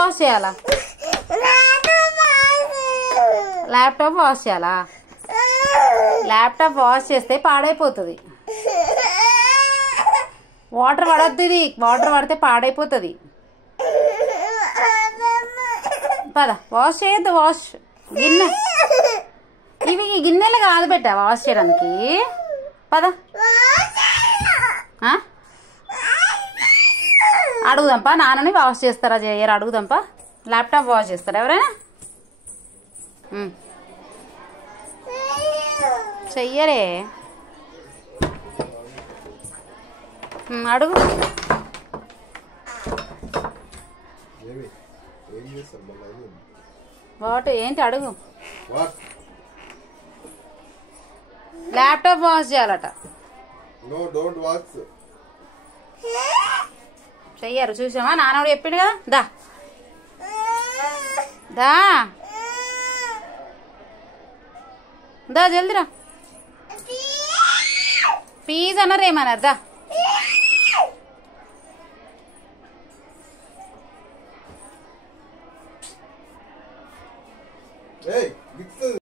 Wash చేయాలా? Laptop wash చేయాలా? Laptop wash చేస్తే పాడైపోతుంది. వాటర్ పడద్దు, ఇది వాటర్ పడితే పాడైపోతుంది. పద వాష్ చేయొద్దు. వాష్ గిన్నె, ఇవి గిన్నెలు కాదు బిడ్డ వాష్ చేయడానికి. పద అడుగుదాంపా, నాన్నని వాష్ చేస్తారా చేయరా అడుగుదాంపా. ల్యాప్టాప్ వాష్ చేస్తారా ఎవరైనా? చెయ్యరే, అడుగు. వాట్ ఏంటి అడుగు. ల్యాప్టాప్ వాష్ చేయాలట. చెయ్యరు, చూసామా? నాన్నోడు చెప్పిండు కదా. దా దా దా జల్దిరా. ప్లీజ్ అన్నారు, ఏమన్నారు? దా